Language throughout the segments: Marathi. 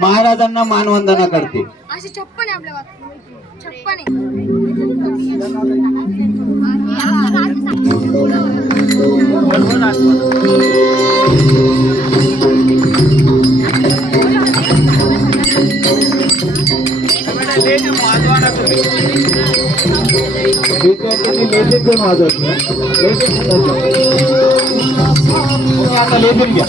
महाराजांना मानवंदना करते। अशी 56 आहे आपल्या वाक्यात 56 आता लेझिम घ्या।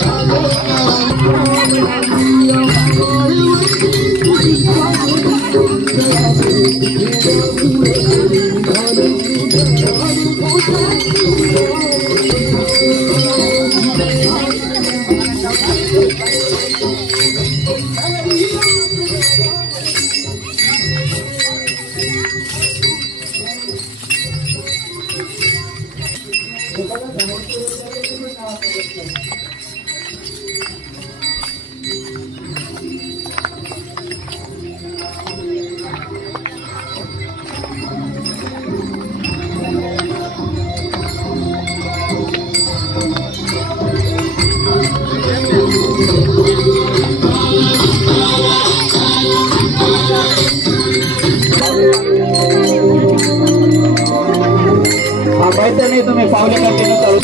थांबायचं नाही, तुम्ही पावले कंटिन्यू चालू।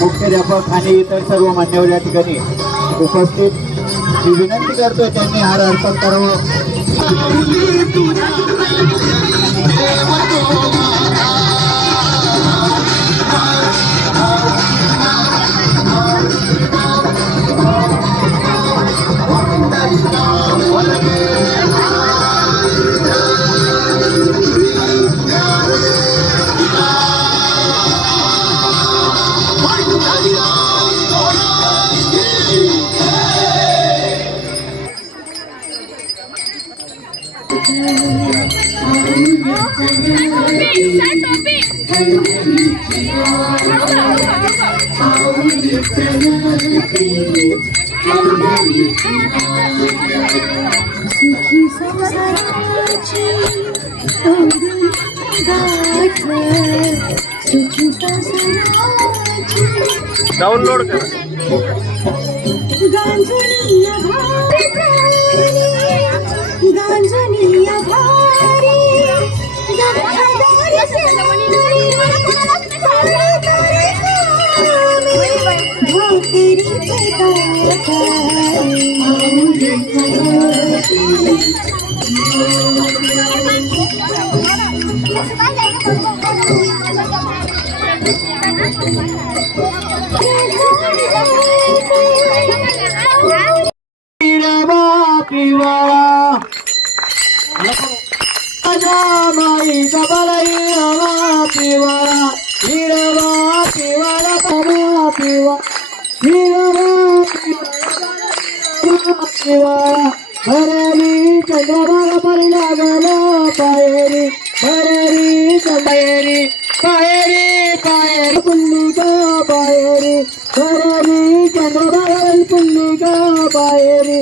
मुख्याध्यापक आणि इतर सर्व मान्यवर या ठिकाणी उपस्थित, मी विनंती करतो त्यांनी हार अर्पण करावं। डाउनलोड करा। भरली चंद्रभागा परी लागला पायरी, भरली पायरी पायरी पायरी पुल्लिका पायरी, भरली चंद्रभागा पुल्लिका पायरी।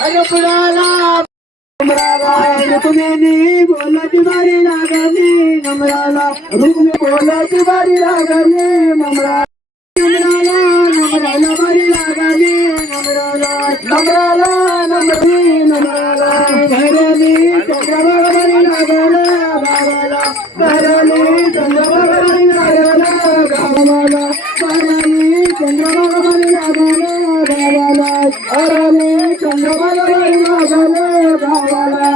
अरे पुराला नम्राला तुम्ही बोलाची बारी लागली, नम्राला तुम्ही बोलाची बारी लागली, नम्राला नम्राला बारी लागली, नम्राला नम्राला नम्री नम्राला भरली चंद्रभागा बारी लागला बाबाला, भरली चंद्रभागा बारी लागला बाबाला, भरली चंद्रभागा बारी लागला बाबाला, भरली चंद्रभागा बारी लागला बाबाला।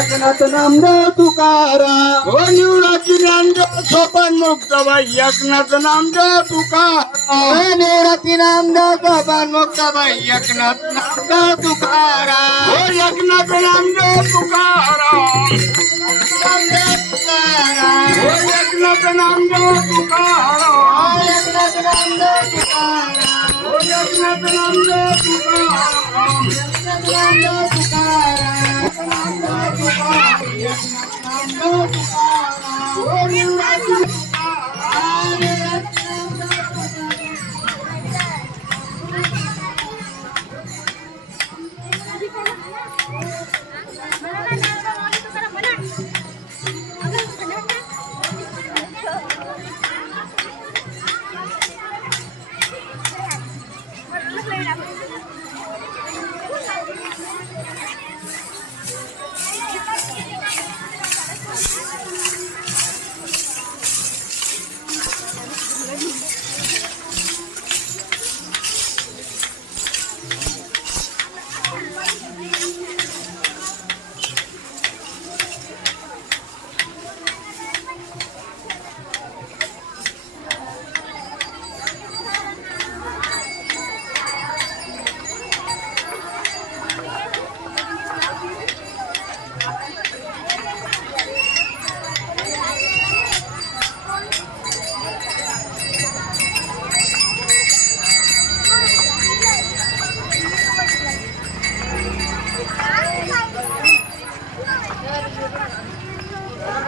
एकनाथ नामदेव तुकाराम हो निवडाची नामदेव सोपान मुक्ताबाई एकनाथ नामदेव तुकाराम निवृत्ती नामदेव सोपान मुक्ताबाई एकनाथ नामदेव तुकाराम हो एकनाथ नामदेव तुकाराम नामदेव तुकाराम हो एकनाथ नामदेव तुकाराम एकनाथ नामदेव तुकाराम हो एकनाथ नामदेव तुकाराम एकनाथ नामदेव तुकाराम नामदेव तुकाराम एकनाथ नामदेव तुकाराम हो निवडाची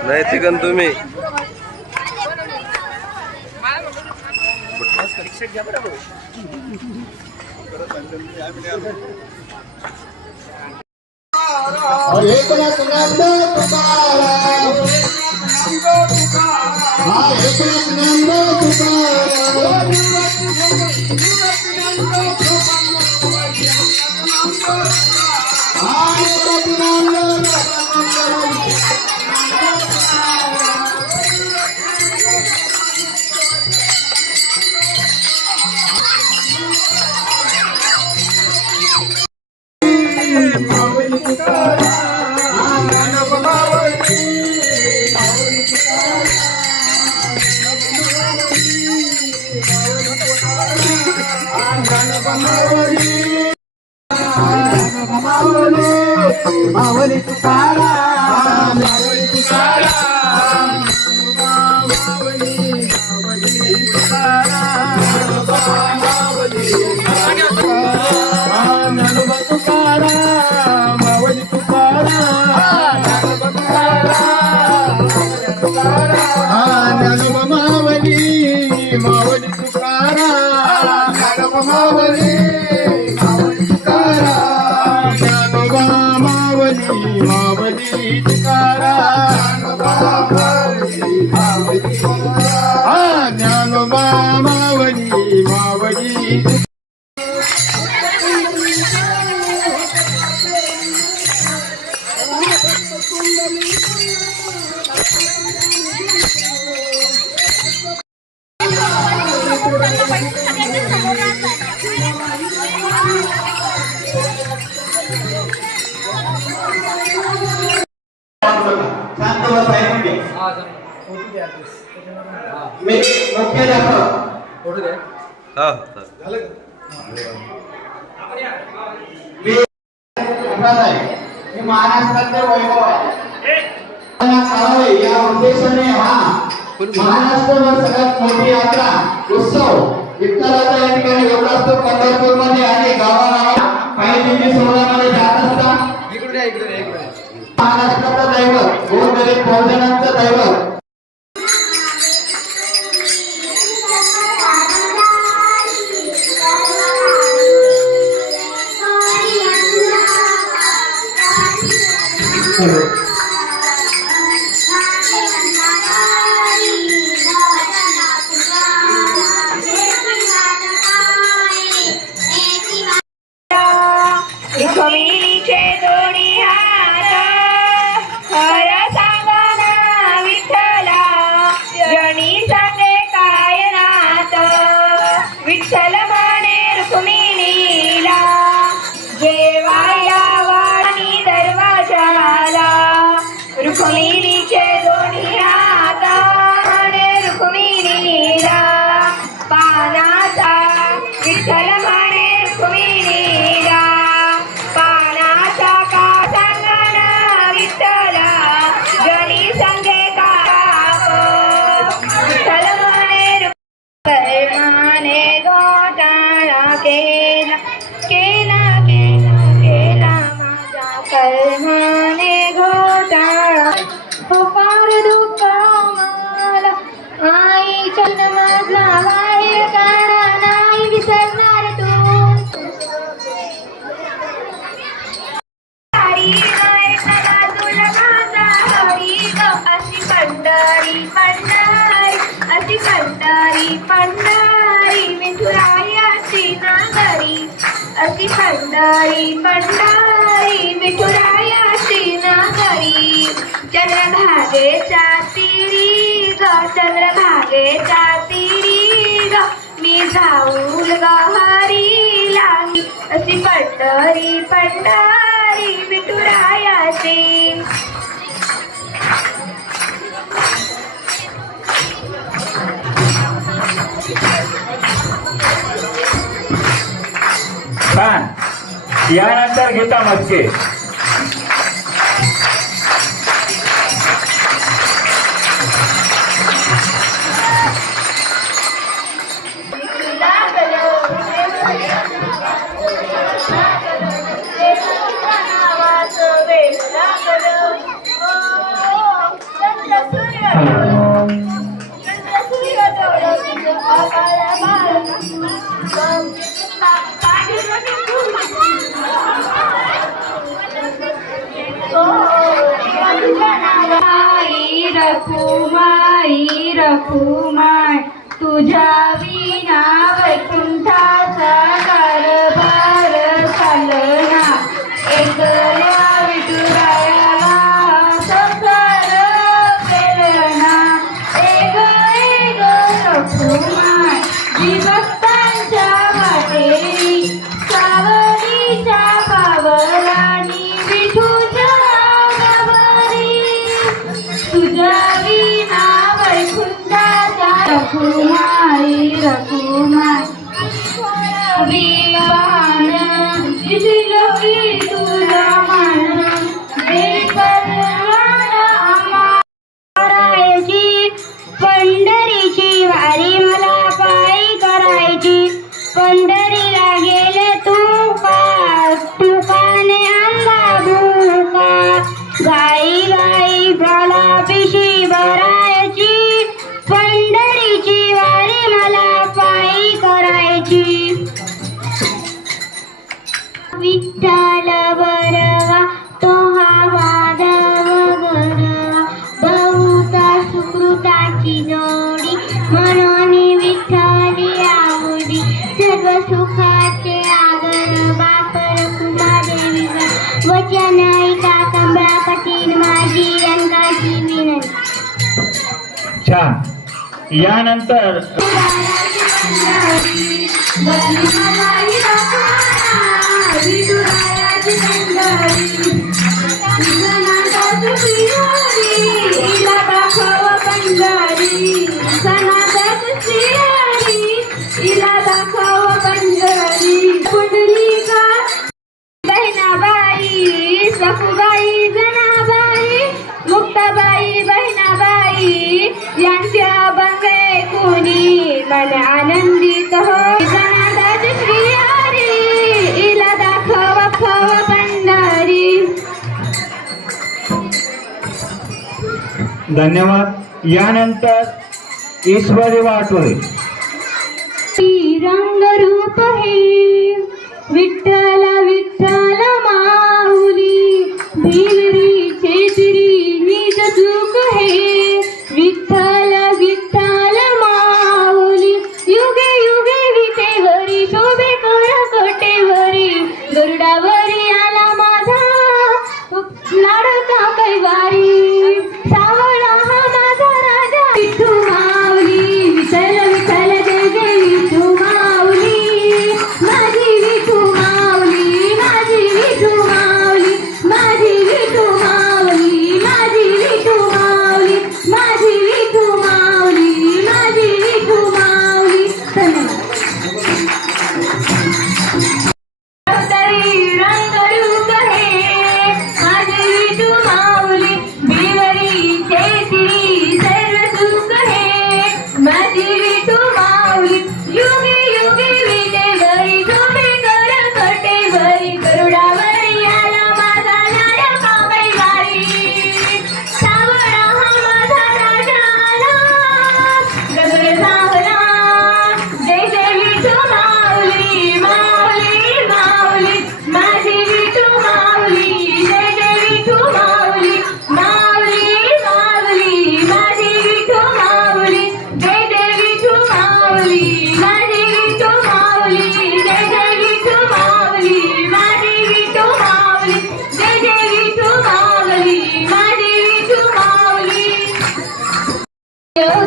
नाही चिकन तुम्ही एकनाथ नामदेव तुकाराम हा एकनाथ नामदेव तुकाराम हा एकनाथ नामदेव मावली तुकाराम मावली तुकाराम ज्ञानोबा तुकाराम मावली तुकाराम ज्ञानोबा मावली मावली तुकाराम ज्ञानोबा मावली मावली तुकाराम ज्ञानोबा मावली मावली तुकाराम ज्ञानोबा मावली मावली शांत बसा ऐकून घ्या. मी मुख्याध्यापक हा मी महाराष्ट्राचे वैभव आहे या उद्देशाने हा महाराष्ट्रभर सगळ्यात मोठी यात्रा उत्सव विठ्ठलाचा या ठिकाणी एवढा असतो पंढरपूर मध्ये आणि गावागावात काही दिंडी सोहळ्यामध्ये जात असतात महाराष्ट्राचं दैवत गोरगरीब बहुजनांचं दैवत जमिनीचे दोन्ही हात हर सांगना विठ्ठला जणी सांगे काय नात विठ्ठल म्हणे रुक्मिणीला जेवाया वाणी दरवाजाला अशी पंढरी पंढरी विठुरायाची नगरी चंद्रभागेच्या तीरी ग चंद्रभागेच्या तीरी ग मी जाऊन गहरीला अशी पंढरी पंढरी विठुरायाची छान. यानंतर गीता मस्के. रखुमाई रखुमाई तुझ्या विना वैकुंठाचा कारभार चालना एकल्या विठुरायाला संसार प्रेरणा एक रखुमाई जी भक्तांच्या वाटेरी सावरीच्या पावलानी विठूच्या तुझ्या विना वैकुंठाचा रखुमाई रखुमाई विवान दिसलोकी तुझा मान करायची पंढरीची वारी मला पायी करायची पंढरीला गेले तुकाने आणला भूका गाई गाई मला पिशी भरायची पंढरीची वारी मला पायी करायची विठ्ठल बरवा तो हा माधव गरवा बहुता सुकृताची जोडी म्हणून विठ्ठली आवडी सर्व सुखाचे आगर बापर कुमादेवी वचन ऐका कमळा कठीण माझी अंगाची विनंती. छान. यानंतर बहिणाबाई सखुबाई जनाबाई मुक्ताबाई बहिणाबाई यांच्या बंगले कोणी मन आनंदित हो जनादास श्री हरी इला दाखव खव पंढरी. धन्यवाद. यानंतर ईश्वरी वाटोळे. रंग रूप हे विठ्ठल विठ्ठल माऊली भिलरी चेतरी निज चूक हे विठ्ठल विठ्ठल माऊली युगे युगे विटेवरी शोभे कर कटेवरी गरुडावरी आला माझा लाडका कैवारी सावळा हा माझा राजा विठू माऊली विठ्ठल विठ्ठल जय जय विठू माऊली माझी विठू माऊली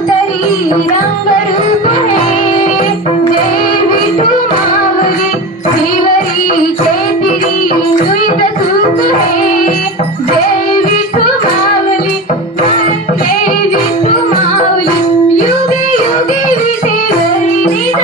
अंतरी रंग रूप है जय विठू माऊली श्रीवरी चेतिरी दुईत सुख है जय विठू माऊली जय विठू माऊली युगे युगे विठेवरी निज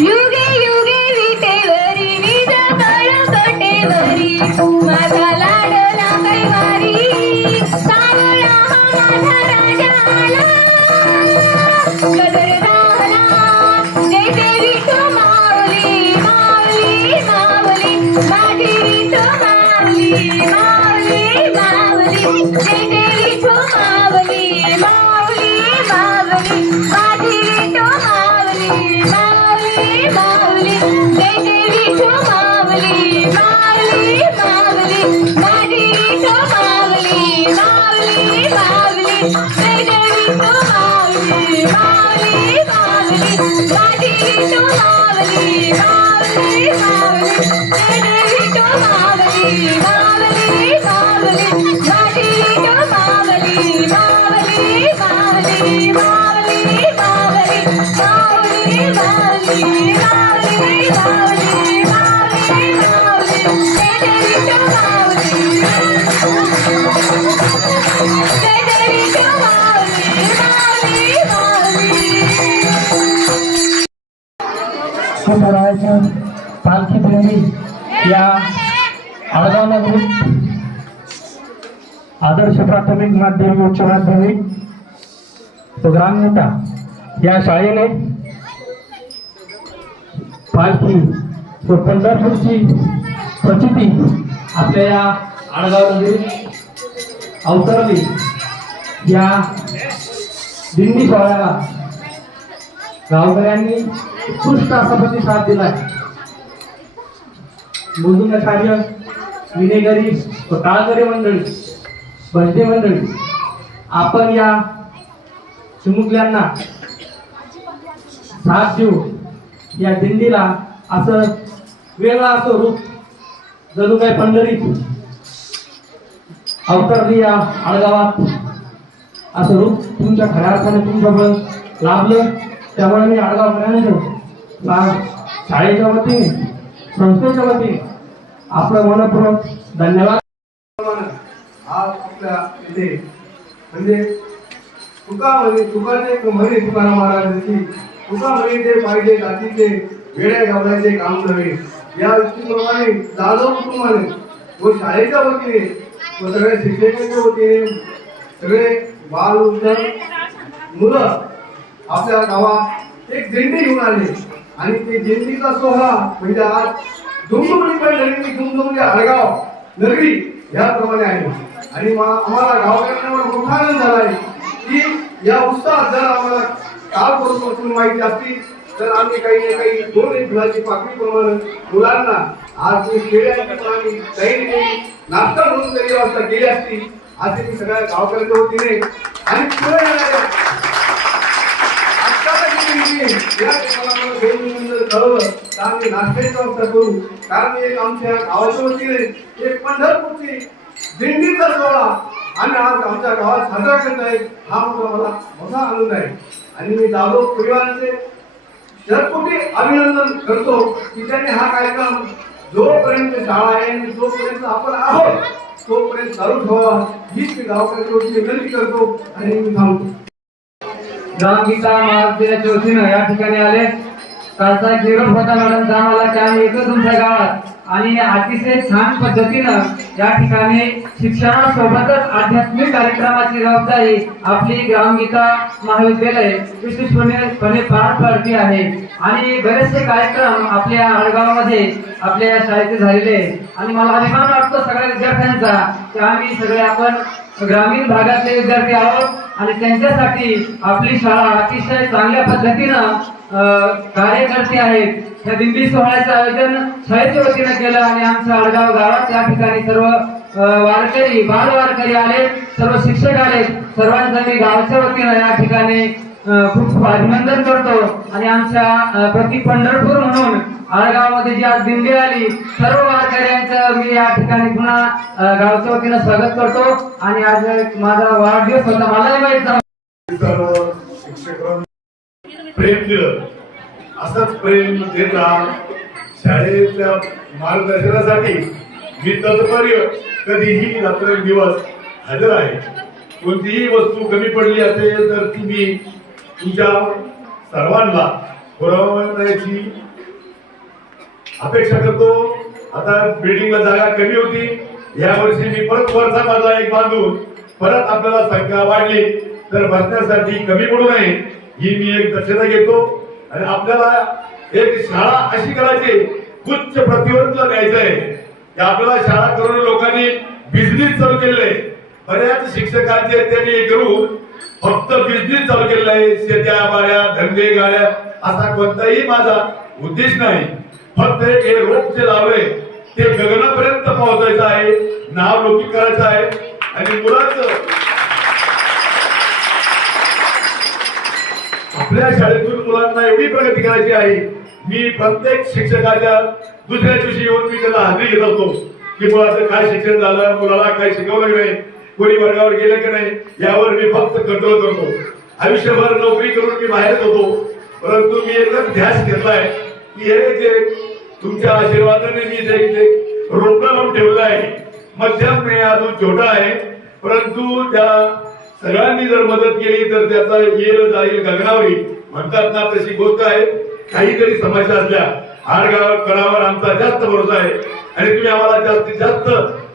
युगे युगे विटेवरी निज कळकटेवरी माझा लाडला कैवारी सावळा हा माझा राजा आला गदर झाला जय जय विठू माऊली माऊली माऊली माझी विठू माऊली माऊली माऊली जय जय विठू माऊली माऊली माऊली माझी विठू माऊली माऊली माऊली जय जय विठू माऊली माऊली माऊली माझी विठू माऊली माऊली माऊली जय जय विठू माऊली माऊली माऊली माझी विठू माऊली माऊली माऊली जय जय विठू माऊली माऊली माऊली माझी विठू माऊली माऊली माऊली माऊली माऊली माऊली माऊली माऊली माऊली माऊली माऊली जय जय विठू माऊली जय जय विठू माऊली माऊली माऊली सोमवारचं पालखी फेरी या आडगाव नगरी आदर्श प्राथमिक माध्यमिक उच्च माध्यमिक ग्रामीणता या शाळेने पालखी व पंढरपूरची प्रचिती आपल्या या आडगाव नगरी अवतरली. या दिंडी सोहळ्याला गावकऱ्यांनी उत्कृष्ट असा प्रतिसाद दिलाय. मोजून कार्य विनेगरी व टाळकरी मंडळी बंदे मंडळी आपण या चिमुकल्यांना साथ देऊ. या दिंडीला असं वेगळं असं रूप जणू काय पंढरीत अवतरली या आडगावात असं रूप तुमच्या खऱ्या अर्थाने तुमच्यामुळे लाभलं. त्यामुळे मी आडगाव मॅनेजर शाळेच्या वतीने संस्थेच्या वतीने आपलं मनपूर्वक धन्यवाद. आज आपल्या इथे म्हणजे तुकाचे म्हणे तुकाराम महाराजांची तुका म्हणे ते पाहिजे जातीचे वेड्या गावण्याचे काम नव्हे. या दृष्टीप्रमाणे जाधव कुटुंबाने व शाळेच्या वतीने व सगळ्या शिक्षकांच्या वतीने सगळे बाल मुलं आपल्या गावात एक दिंडी घेऊन आले आणि ते दिंडीचा सोहळा म्हणजे आज दुमदुमडी पंढरी दुमदुमडी आडगाव नगरी याप्रमाणे आहे. आणि आम्हाला गावकऱ्यांना मोठा आनंद झाला आहे की या उत्साहात जर आम्हाला कालपासून माहिती असती तर आम्ही काही ना काही दोन एक फुलाची पाकळी प्रमाणे मुलांना आज मी खेळण्यासाठी आम्ही काही ना काही नाश्ता म्हणून तरी व्यवस्था केली असती असे मी सगळ्या गावकऱ्यांच्या वतीने आणि पुढे कळवलं तर आम्ही नाश्त्याची व्यवस्था करू. कारण एक आमच्या गावाच्या वतीने एक पंढरपूरची दिंडीचा सोहळा आम्ही आज आमच्या गावात साजरा करत आहे. हा मला मोठा आनंद आहे आणि मी जाधव परिवाराचे शतकोटी अभिनंदन करतो की त्यांनी हा कार्यक्रम जोपर्यंत शाळा आहे आणि जोपर्यंत आपण आहोत तोपर्यंत चालू ठेवा हीच मी गावकऱ्यांची विनंती करतो आणि मी थांबतो. ग्रामगीता महाविद्यालयाच्या वतीनं या ठिकाणी आले. कालचा निरोप होता मॅडमचा आम्हाला की आम्ही येतो तुमच्या गावात आणि अतिशय छान पद्धतीनं या ठिकाणी शिक्षणासोबतच आध्यात्मिक कार्यक्रमाची जबाबदारी आपली ग्रामगीता महाविद्यालय विशेषपणे पार पाडती आहे. आणि बरेचसे कार्यक्रम आपल्या आडगावामध्ये आपल्या या शाळेचे झालेले आणि मला अभिमान वाटतो सगळ्या विद्यार्थ्यांचा की आम्ही सगळे आपण ग्रामीण भागातले विद्यार्थी आहोत आणि त्यांच्यासाठी आपली शाळा अतिशय चांगल्या पद्धतीनं कार्य करते आहे. त्या दिंडी सोहळ्याचं आयोजन शाळेच्या वतीनं केलं आणि आमच्या आडगाव गावात त्या ठिकाणी सर्व वारकरी बाल वारकरी आले, सर्व शिक्षक आले, सर्वांचं मी गावच्या वतीनं या ठिकाणी खूप अभिनंदन करतो. आणि आमच्या प्रति पंढरपूर म्हणून आळगावमध्ये जी आज दिंडी आली, सर्व वारकऱ्यांचं मी या ठिकाणी पुन्हा गावच्या वतीनं स्वागत करतो. आणि आज माझा वाढदिवस होता, मलाही माहित नव्हतं. सर्व शिक्षकांना प्रेम दिलं, असंच प्रेम देत राहा. शाळेच्या मार्गदर्शनासाठी मी तत्पर्य कधीही रात्रंदिवस हजर आहे. कोणतीही वस्तू कमी पडली असेल तर तुम्ही तुमच्या सर्वांना पुरवण्याची अपेक्षा करतो. आता बिल्डिंगला जागा कमी होती, यावर्षी मी परत वरचा माझा एक बांधून परत आपल्याला संख्या वाढली तर बसण्यासाठी कमी पडू नये ही मी एक दक्षता घेतो. आणि आपल्याला एक शाळा अशी करायची, उच्च प्रतिबंध द्यायचं आहे की आपल्याला शाळा करून लोकांनी बिझनेस चालू केले. बऱ्याच शिक्षकांचे त्यांनी करून फक्त बिझनेस चालू केलेला आहे. शेत्या बाऱ्या धंदे गाड्या असा कोणताही माझा उद्देश नाही. फक्त हे रोप जे लावले ते गगनापर्यंत पोहोचायचं आहे, नाव लौकिक करायचं आहे. आणि मुलांचं आपल्या शाळेतून मुलांना एवढी प्रगती करायची आहे. मी प्रत्येक शिक्षकाच्या दुसऱ्या दिवशी येऊन मी त्याला हजेरी घेत असतो की मुलाचं काय शिक्षण झालं, मुलाला काय शिकवलं की नाही, कोणी वर्गावर गेलं की नाही, यावर मी फक्त कंट्रोल करतो. आयुष्यभर नोकरी करून मी बाहेरच होतो, परंतु मी एकच ध्यास घेतलाय की हे जे तुमच्या आशीर्वादाने मी जे रोपं लावून ठेवलं आहे, मध्यम नाही अजून छोटा आहे, परंतु त्या सगळ्यांनी जर मदत केली तर त्याचा येल जाईल गगनावरी म्हणतात ना, तशी गोष्ट आहे. काहीतरी समस्या असल्या आडगावकरांवर आमचा जास्त भरोसा आहे आणि तुम्ही आम्हाला जास्तीत जास्त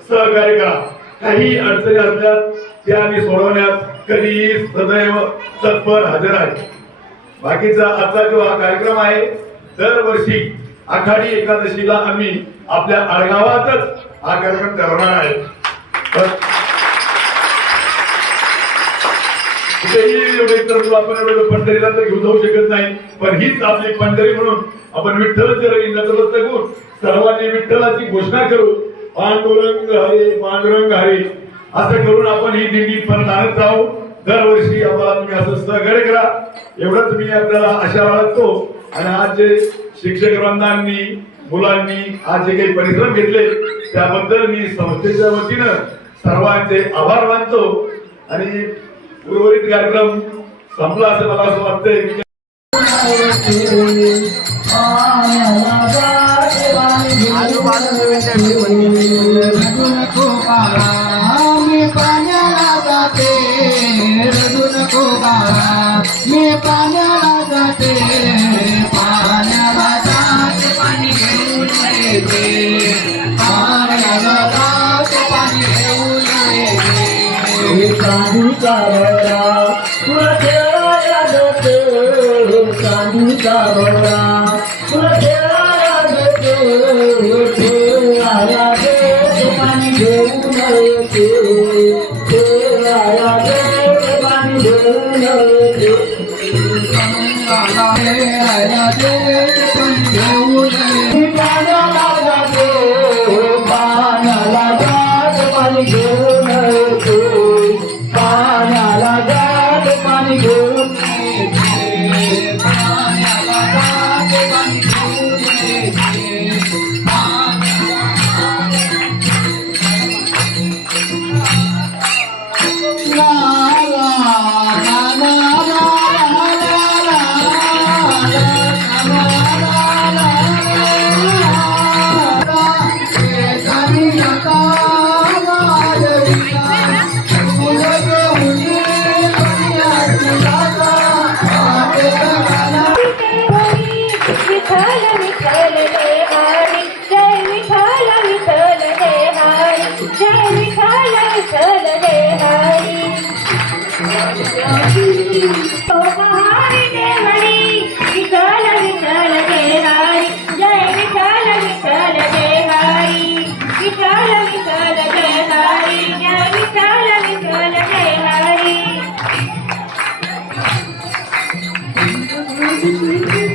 सहकार्य करा. काही अडचणी असल्या त्या आम्ही सोडवण्यात कधीही सदैव तत्पर हजर आहे. बाकीचा आजचा जो हा कार्यक्रम आहे, दरवर्षी आषाढी एकादशीला आम्ही आपल्या आडगावातच हा कार्यक्रम ठरवणार आहे. आपण पंढरीला तर घेऊन जाऊ शकत नाही, पण हीच आपली पंढरी म्हणून आपण विठ्ठल चरणी नतमस्तक होऊन सर्वांनी विठ्ठलाची घोषणा करू. पांडुरंग हरे पांडुरंग हरे असं करून आपण ही दिंडी परत आणत राहू. दरवर्षी आम्हाला तुम्ही असं सहकार्य करा एवढंच मी आपल्याला आशा बाळगतो. आणि आज जे शिक्षक वृंदांनी मुलांनी आज जे काही परिश्रम घेतले त्याबद्दल मी संस्थेच्या वतीनं सर्वांचे आभार मानतो. आणि उर्वरित कार्यक्रम संपला असं मला असं वाटतंय. Hare Hare